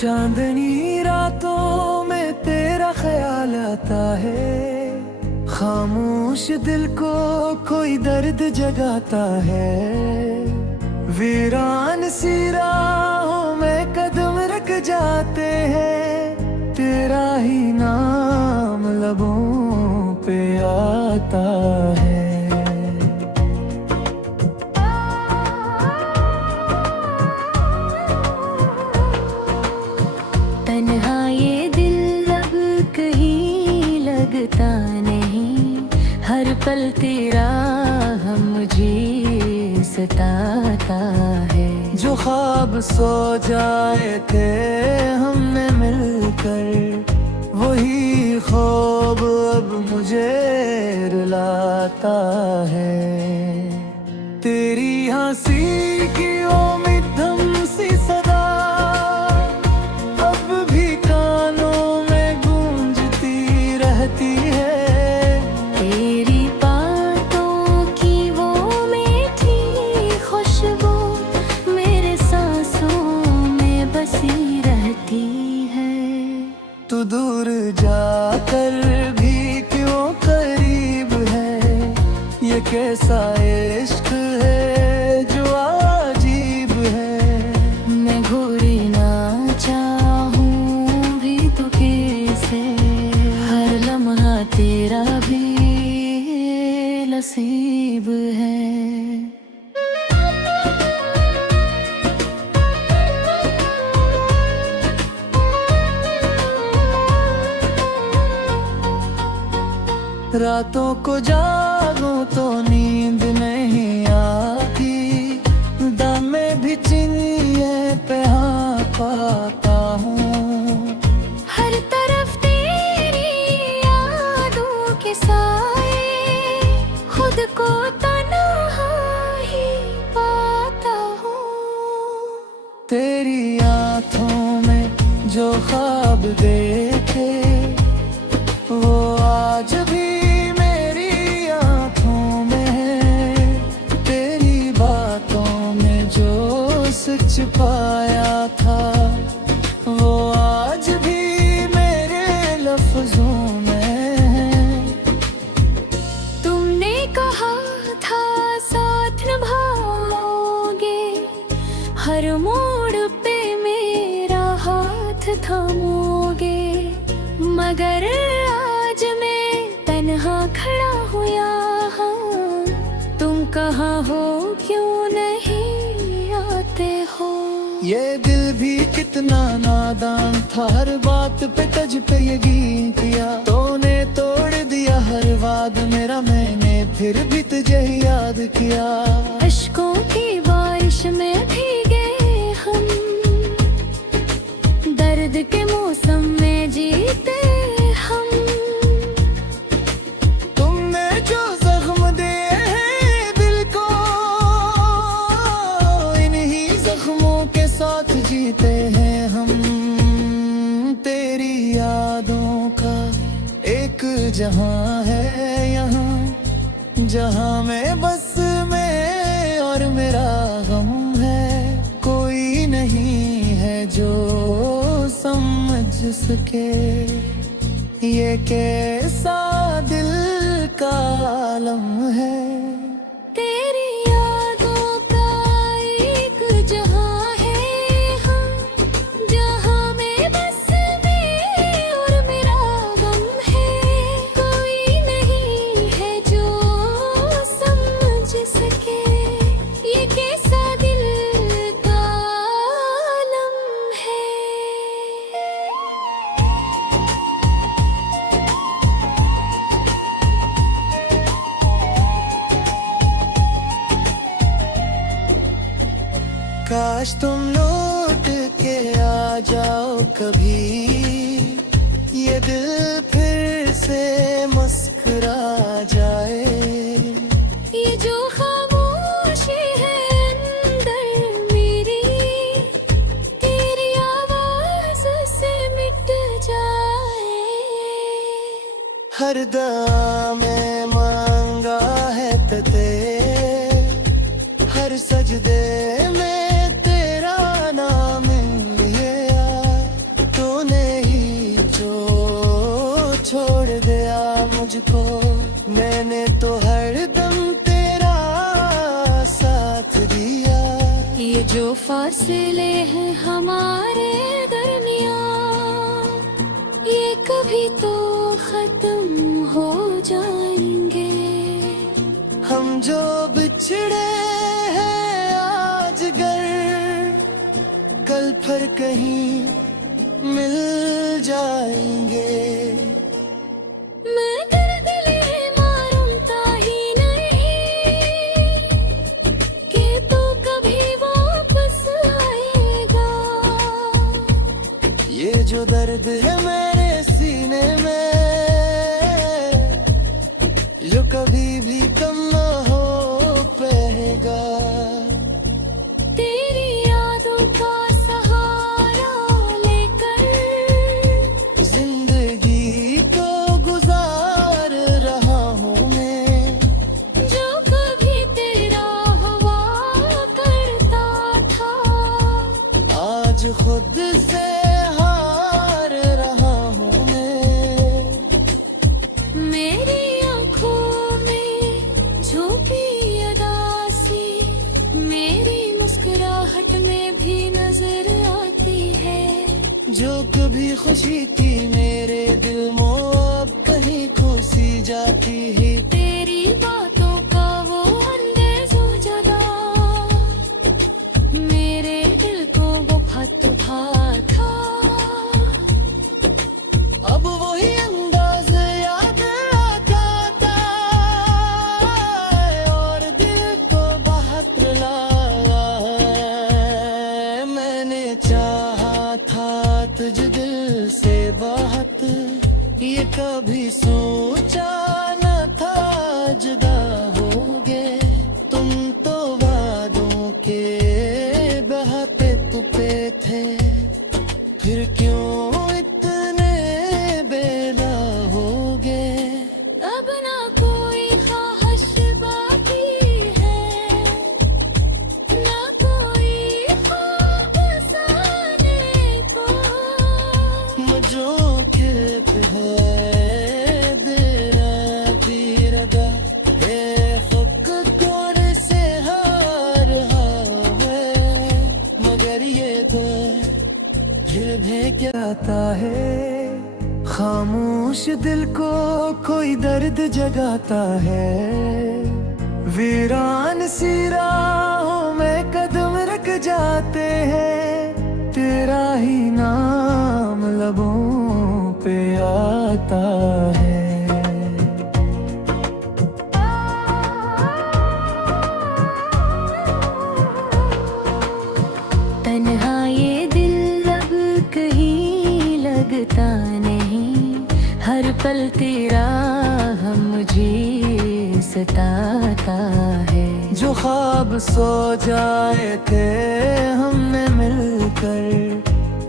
चांदनी रातों में तेरा ख्याल आता है, खामोश दिल को कोई दर्द जगाता है। वीरान सी राहों में कदम रख जाते हैं, तेरा ही नाम लबों पे आता है। तन्हा ये दिल अब कहीं लगता नहीं, हर पल तेरा हम मुझे सताता है। जो ख्वाब सो जाए थे हमने मिलकर, वही ख्वाब अब मुझे रुलाता है। तेरी हंसी की उम्मीद थम सी सदा अब भी कानों में गूंजती रहती है। तेरी बातों की वो मीठी खुशबू मेरे सांसों में बसी रहती है। तू दूर जाकर भी क्यों करीब है, ये कैसा इश्क है जो अजीब है। मैं घूरी ना चाहूं भी तो कैसे, हर लम्हा तेरा भी नसीब है। रातों को जागूं तो नींद नहीं आती, दमे भी चिनिए पे हाँ पाता हूँ। हर तरफ तेरी यादों के साए, खुद को तन्हा ही पाता हूँ। तेरी आँखों में जो ख्वाब देखे, वो आज भी मेरी आँखों में है। तेरी बातों में जो सच पाया था, वो आज भी मेरे लफ्जों में है। तुमने कहा था साथ निभाओगे, हर मोड़ पे मेरा हाथ थामोगे। मगर आज मैं तन्हा खड़ा हूँ यहाँ, तुम कहाँ हो क्यों नहीं आते हो। ये दिल भी कितना नादान था, हर बात पे तुझ पे यकीन किया। तूने तोड़ दिया हर वाद मेरा, मैंने फिर भी तुझे ही याद किया। अश्कों की बारिश में भीगे हम, दर्द के मौसम में जीते हम। तुमने जो जख्म दिए हैं दिल को, इन्हीं जख्मों के साथ जीते हैं हम। तेरी यादों का एक जहां है यहाँ, जहां में बस मैं और मेरा गम है। कोई नहीं है जो समझ सके, ये कैसा दिल का आलम है। तेरी यादों का एक जहां है हाँ, जहां में बस मैं और मेरा गम है। कोई नहीं है जो समझ सके, ये कैसा दिल का आलम है। काश तुम लौट के आ जाओ कभी, ये दिल फिर से मुस्कुरा जाए। ये जो खामोशी है अंदर मेरी, तेरी आवाज से मिट जाए। हर दुआ में मांगा है ते, हर सजदे में तेरा नाम मैंने तो हर दम तेरा साथ दिया। ये जो फासले हैं हमारे दरमियां, ये कभी तो खत्म हो जाएंगे। हम जो बिछड़े हैं आज गर, कल फिर कहीं मिल जाएंगे। मैं दर्द लिए मारूंता ही नहीं कि तू कभी वापस आएगा। ये जो दर्द है मेरे सीने में, जो कभी भी कम ना हो पाएगा। तेरी यादों का सहारा लेकर जिंदगी को गुजार रहा हूँ मैं। जो कभी तेरा हुआ करता था, आज खुद से हार रहा हूँ मैं। मेरी आंखों में झोंकी अदासी मेरी मुस्कुराहट में भी नजर आती है। जो कभी खुशी थी मेरे दिल में, अब कहीं खो सी जाती है। तेरी बातों का वो अंदेज़ो जगा मेरे दिल को वो फत था। अब वही अंदाज याद आता है और दिल को बहुत रुलाया है। मैंने चाहा था तुझे दिल से बहुत, ये कभी सोचा न था जुदा होगे। तुम तो वादों के बहते तुपे थे, फिर क्यों इतने बेला हो गए। अब ना कोई ख्वाहिश बाकी है, ना कोई ख्वाब साने को। मुझो के पे है तेरा दीरदा, ये फकतोर से हार है। मगर ये फिर भी क्या आता है। खामोश दिल को कोई दर्द जगाता है। वीरान सी राहों में कदम रख जाते हैं, तेरा ही नाम लबों पे आता है। तन्हा ये दिल अब कहीं लगता नहीं, हर पल तेरा हम मुझे सताता है। जो ख्वाब सो जाए थे हमने मिलकर,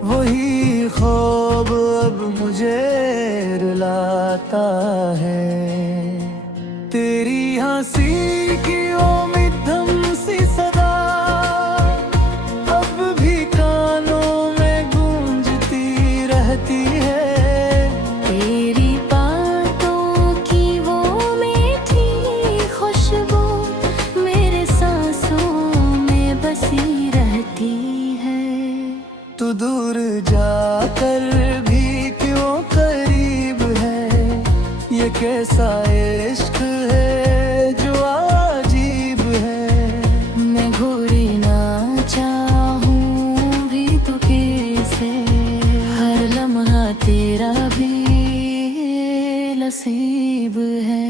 वही ख्वाब अब मुझे रुलाता है। तेरी हंसी की उम्मीद सी सदा अब भी कानों में गूंजती रहती है। तेरी बातों की वो मीठी खुशबू मेरे सांसों में बसी रहती है। तू दूर जाकर भी क्यों करीब है, ये कैसा इश्क है जो अजीब है। मैं घूरी ना चाहूं भी तो कैसे, हर लम्हा तेरा भी नसीब है।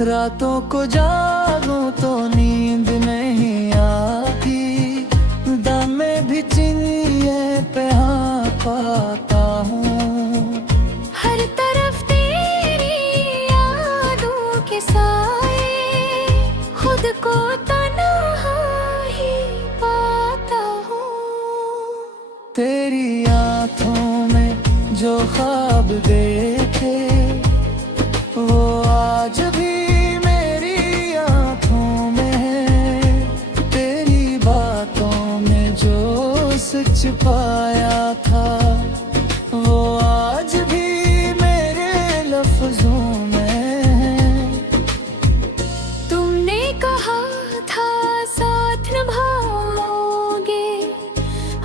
रातों को जागूं तो नींद नहीं आती, दमे भी चिनिए पे हाँ पाता हूँ। हर तरफ तेरी यादों के साए, खुद को तन्हा ही पाता हूँ। तेरी आँखों में जो ख्वाब देखे, वो आज भी मेरी आँखों में है। छिपाया था वो आज भी मेरे लफ्जों में है। तुमने कहा था साथ निभाओगे,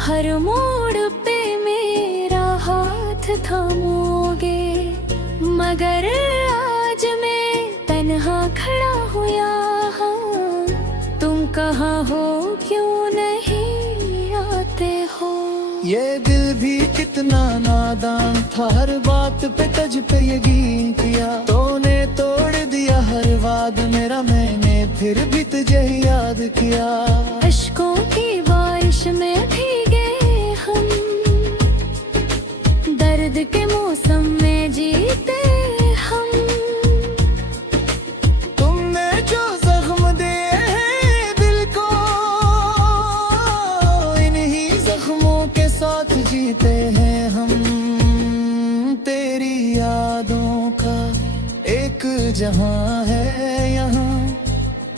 हर मोड़ पे मेरा हाथ थामोगे, मगर आज मैं तन्हा खड़ा हूँ यहाँ। तुम कहाँ हो, क्यों नहीं आते हो? ये दिल भी कितना नादान था, हर बात पे तुझ पे यकीन किया। तूने तोड़ दिया हर वाद मेरा, मैंने फिर भी तुझे ही याद किया। अश्कों की बारिश में भीगे हम, दर्द के मौसम में जीते हम। तुमने जो जख्म दिए हैं दिल को, इन्हीं जख्मों के साथ जीते हैं हम। तेरी यादों का एक जहां है यहाँ,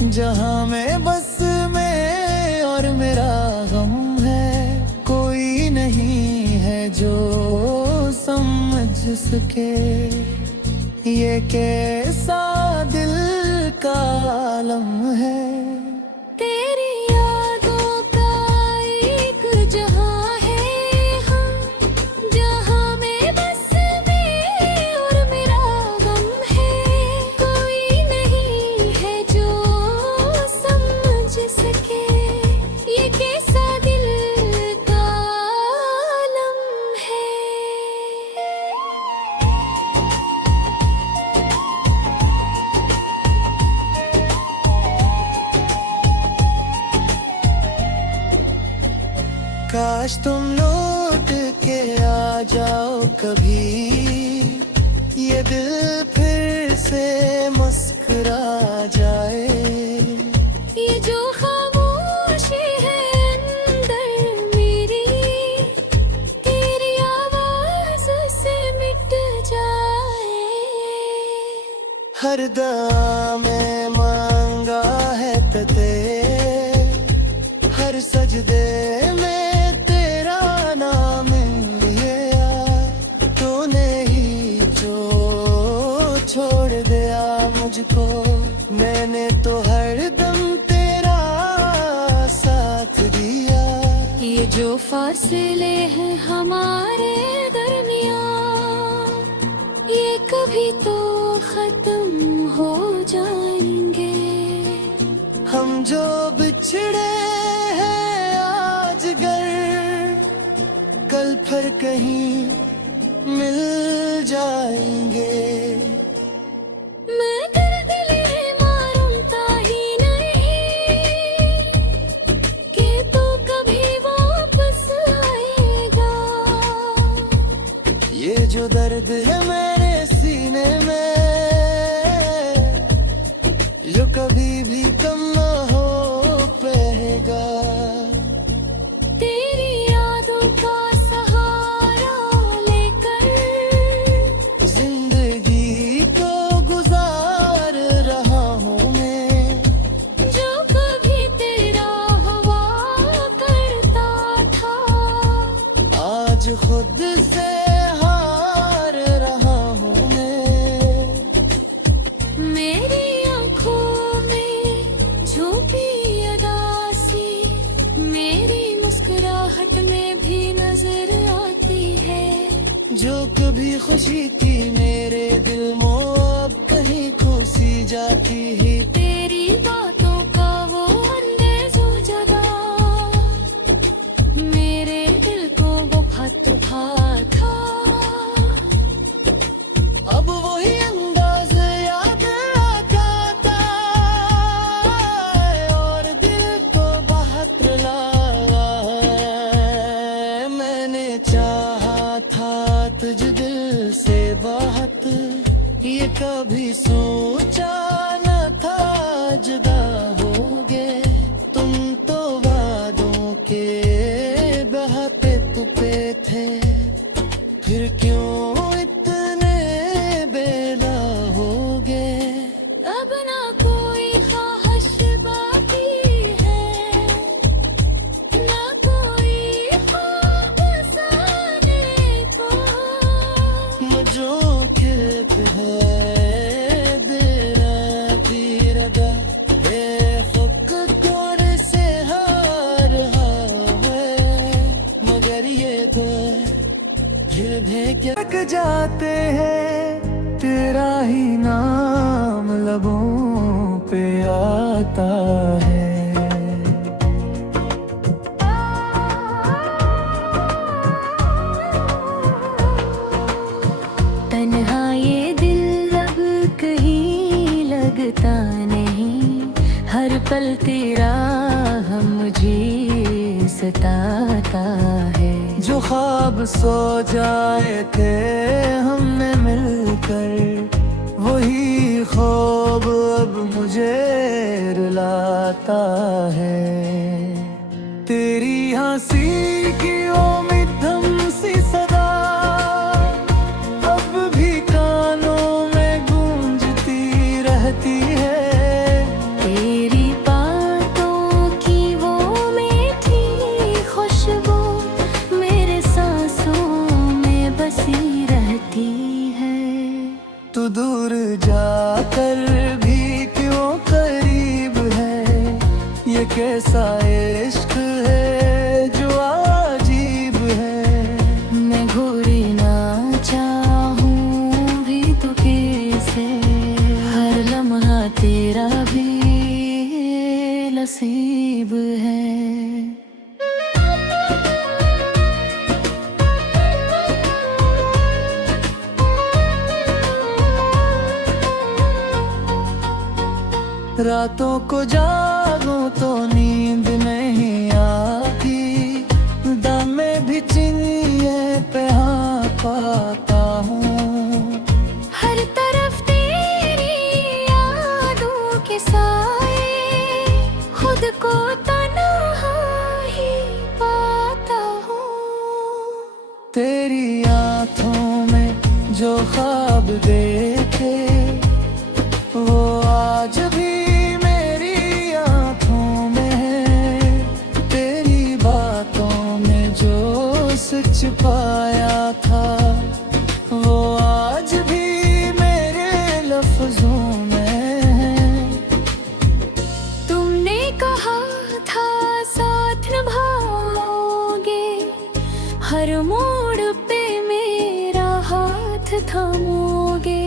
जहां में बस मैं और मेरा गम है। कोई नहीं है जो समझ सके ये कैसा दिल का आलम है। तेरी यादों का एक जहां है हाँ, जहां में बस मैं और मेरा गम है। कोई नहीं है जो समझ सके ये कैसा दिल का आलम है। काश तुम लौट के आ जाओ कभी, ये दिल फिर से मुस्कुरा जाए। ये जो खामोशी है अंदर मेरी, तेरी आवाज से मिट जाए। हर दुआ में मांगा है ते, हर सजदे में तेरा नाम लिया। तूने ही जो छोड़ दिया मुझको, मैंने तो हर दम तेरा साथ दिया। ये जो फासले हैं हमारे दरमियां, ये कभी तो खत्म हो जाएंगे। हम जो बिछड़े हैं आज गर, कल फिर कहीं मिल जाएंगे। मैं तेरे दिल मारूंता ही नहीं कि तू कभी वापस आएगा। ये जो दर्द है मेरे सीने में, जो कभी भी कम ना हो पाएगा। तेरी यादों का सहारा लेकर जिंदगी को गुजार रहा हूँ मैं, जो कभी तेरा हुआ करता था। आज खुद से हार रहा हूँ मैं। मेरी आंखों में झोंकी अदासी, मेरी मुस्कुराहट में भी नजर आती है। जो कभी खुशी थी मेरे दिल में, अब कहीं खुशी जाती है। तेरी बातों का वो अंदेज़ जगा, मेरे दिल को वो फत था। अब वही अंदाज याद आता है और दिल को बहुत रुलाया है। मैंने चाहा था तुझ दिल से बहुत, ये कभी सोचा न था जुदा होगे। तुम तो वादों के बहते तुपे थे, फिर क्यों इतने बेला हो गए। अब ना कोई ख्वाहिश बाकी है, ना कोई ख्वाहिश लग जाते हैं, तेरा ही नाम लबों पे आता है। तन्हा ये दिल अब कहीं लगता नहीं, हर पल तेरा हम मुझे सताता है। जो ख्वाब सो जाए थे हमने मिलकर, वही ख्वाब अब मुझे रुलाता है। तेरी हंसी की उम्मीद सी सदा अब भी कानों में गूंजती रहती है। तेरी बातों की वो मीठी खुशबू मेरे सांसों में बसी रहती है। तू दूर जाकर भी क्यों करीब है, ये कैसा इश्क है जो अजीब है। मैं घूरी ना चाहूं भी तो कैसे, हर लम्हा तेरा भी नसीब है। रातों को जागूं तो नींद नहीं आती, दम में भी चिनिए पे हाँ पाता हूँ। हर तरफ तेरी यादों के साए, खुद को तन्हा ही पाता हूँ। तेरी आँखों में जो ख्वाब देखे, वो आज भी मेरी आँखों में है। तेरी बातों में जो सच पाया था, वो आज भी मेरे लफ्जों में है। तुमने कहा था साथ निभाओगे, हर मोड़ पे मेरा हाथ थामोगे।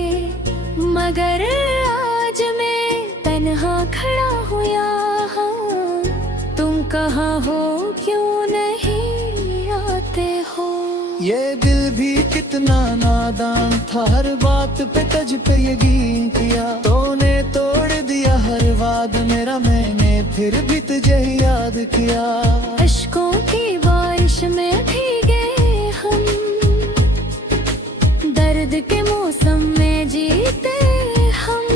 मगर आज मैं तन्हा खड़ा हूँ यहाँ, तुम कहाँ हो क्यों नहीं आते हो। ये दिल भी कितना नादान था, हर बात पे तुझ पे यकीन किया। तूने तोड़ दिया हर वाद मेरा, मैंने फिर भी तुझे याद किया। अश्कों की बारिश में भीगे हम, दर्द के मौसम में जीते हम।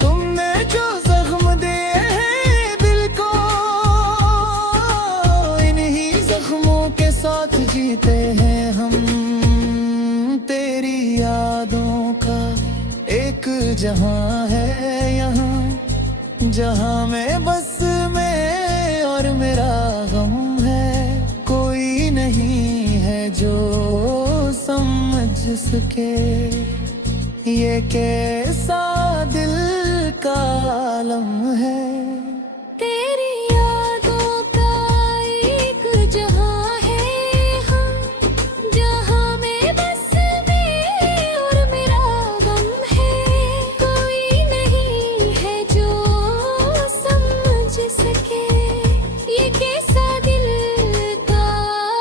तुमने जो जख्म दिए हैं दिल को, इन्हीं जख्मों के साथ जीते हैं हम। तेरी यादों का एक जहां है यहाँ, जहां में बस मैं और मेरा गम है। कोई नहीं है जो समझ सके, ये कैसा दिल का आलम है। तेरी यादों का एक जहां है हाँ, जहां में बस मैं और मेरा गम है। कोई नहीं है जो समझ सके, ये कैसा दिल का आलम है।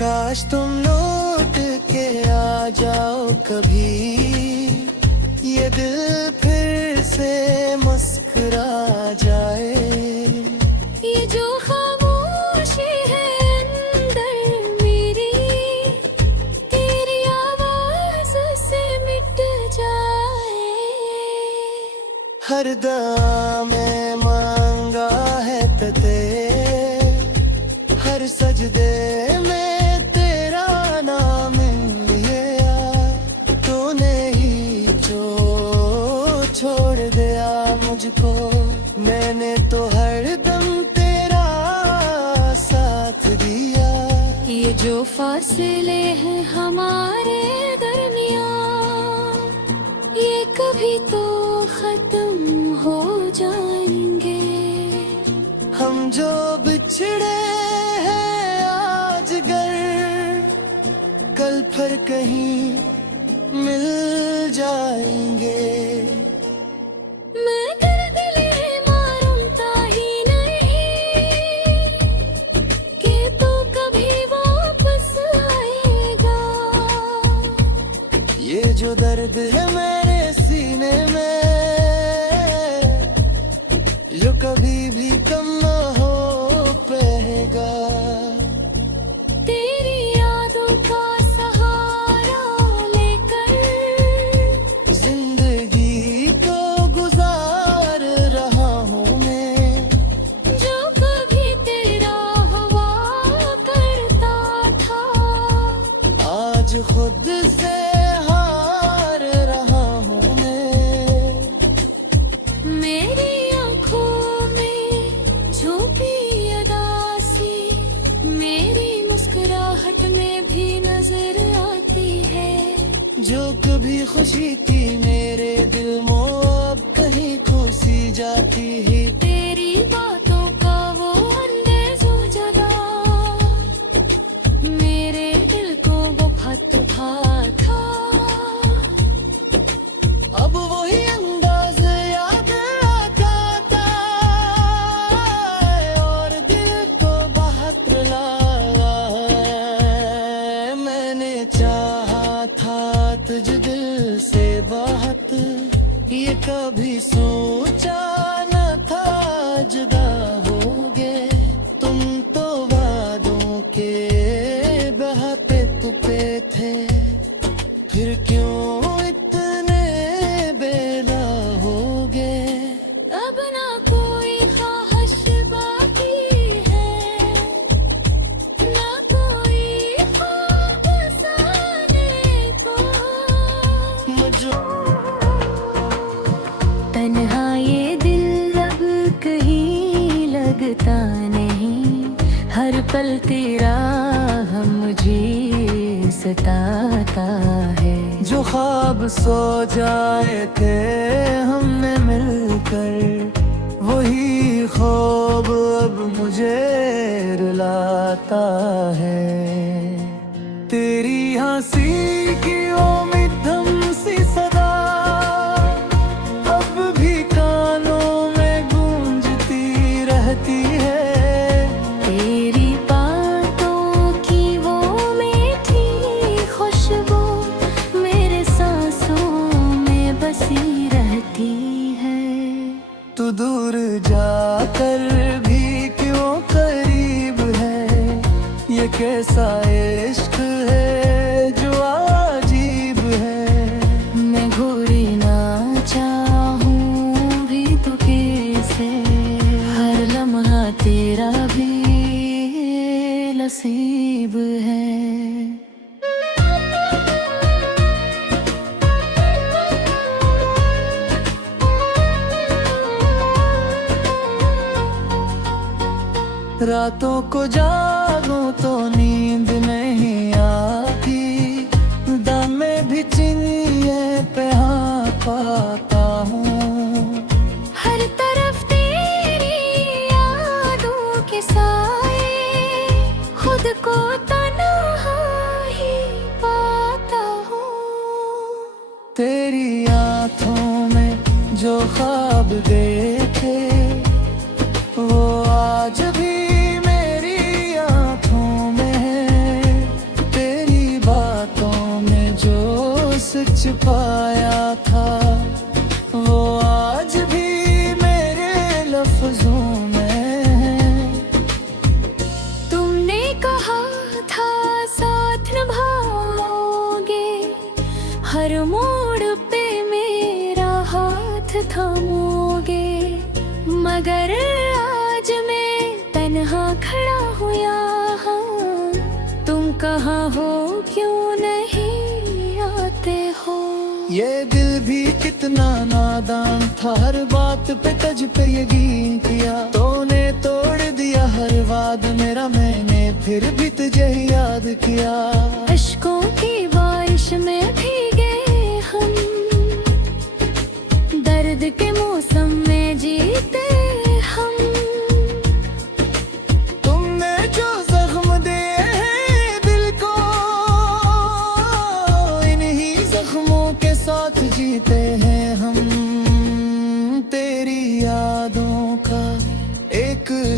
काश तुम लौट के आ जाओ कभी, ये दिल फिर से मुस्कुरा जाए। ये जो खामोशी है अंदर मेरी, तेरी आवाज से मिट जाए। हर दुआ में मांगा है ते, हर सजदे में तेरा नाम लिया। तूने ही जो छोड़ दिया मुझको, मैंने तो हर दम तेरा साथ दिया। ये जो फासले हैं हमारे कभी तो खत्म हो जाएंगे। हम जो बिछड़े हैं आज गर, कल फिर कहीं मिल जाएंगे। मैं दर्द लिए मारूंता ही नहीं कि तू कभी वापस आएगा। ये जो दर्द है मेरे सीने में, जो कभी भी कम ना हो पाएगा। तेरी यादों का सहारा लेकर जिंदगी को गुजार रहा हूँ मैं, जो कभी तेरा हुआ करता था, आज खुद से हार रहा हूँ मैं। मेरी आंखों में झोंकी अदासी मेरी मुस्कुराहट में भी नजर आती है। जो कभी खुशी थी मेरे दिल में अब कहीं खुशी जाती है। तेरी बातों का वो अंदेज़ो जगा मेरे दिल को वो फत था। अब वही अंदाज याद आता है और दिल को बहुत रुलाया है। मैंने चाहा था तुझे दिल से बहुत, ये कभी सोचा न था जुदा होगे। तुम तो वादों के बहते तुपे थे, फिर क्यों इतने बेला हो गए। अब ना कोई ख्वाहिश बाकी है, ना कोई ख्वाब साने को। मुझे तन्हा ये दिल अब कहीं लगता नहीं, हर पल तेरा हम मुझे सताता है। जो ख्वाब सो जाए थे हमने मिलकर, वही ख्वाब अब मुझे रुलाता है। तेरी हंसी की उम्मीद सी सदा अब भी कानों में गूंजती रहती है। तेरी बातों की वो मीठी खुशबू मेरे सांसों में बसी रहती है। तू दूर जाकर भी क्यों करीब है, ये कैसा इश्क है जो अजीब है। मैं घूरी ना चाहूं भी तो कैसे, हर लम्हा तेरा भी नसीब है। रातों को जागूं तो नींद नहीं आती, दमे भी चिनिए पे हाँ पाता हूँ। हर तरफ तेरी यादों के साए, खुद को तन्हा ही पाता हूँ। तेरी आँखों में जो ख्वाब देखे, वो आज भी मेरी आँखों में है। तेरी बातों में जो सच पाया था, वो आज भी मेरे लफ्जों में है। तुमने कहा था साथ निभाओगे, हर मोड़ पे मेरा हाथ थामोगे। मगर आज मैं तन्हा खड़ा हूँ यहाँ, तुम कहाँ हो क्यों नहीं आते हो। ये दिल भी कितना नादान था, हर बात पे तुझ पे यकीन किया। तूने तोड़ दिया हर वाद मेरा, मैंने फिर भी तुझे ही याद किया। अश्कों की बारिश में भीगे हम,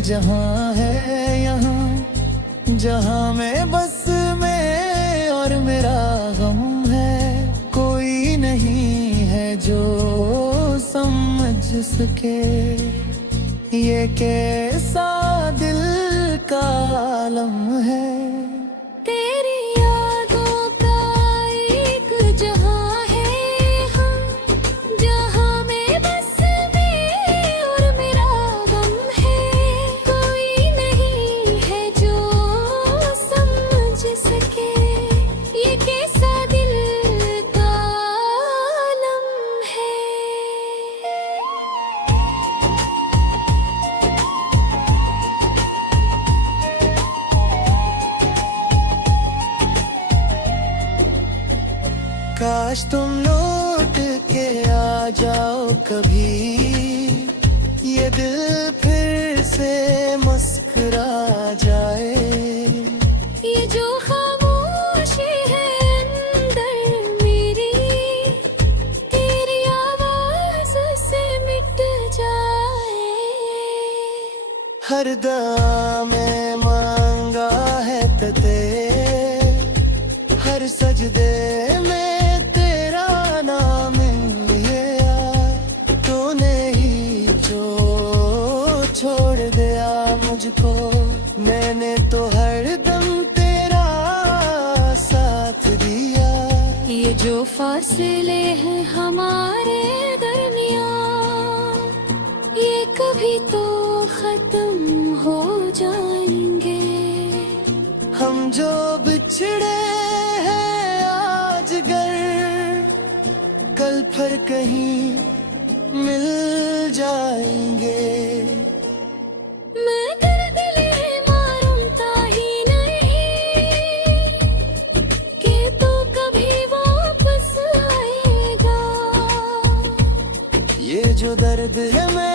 जहां है यहाँ जहां मैं बस मैं और मेरा गम है। कोई नहीं है जो समझ सके ये कैसा दिल का आलम है। तेरी यादों का एक जहां है हम जहां में बस मैं और मेरा गम है। कोई नहीं है जो समझ सके ये कैसा दिल का आलम है। काश तुम लौट के आ जाओ कभी ये दिल फिर से मुस्कुरा जाए। ये जो खामोशी है अंदर मेरी तेरी आवाज से मिट जाए। हर दम में मांगा है ते हर सजदे में तेरा नाम लिया। तूने ही जो छोड़ दिया मुझको मैंने तो हर दम तेरा साथ दिया। ये जो फासले हैं हमारे दरमियां ये कभी तो खत्म हो जाएंगे। हम जो बिछड़े हैं आज गर कल फिर कहीं मिल जाएंगे। मैं तेरे दिल है मारूंता ही नहीं कि तू कभी वापस आएगा। ये जो दर्द है मैं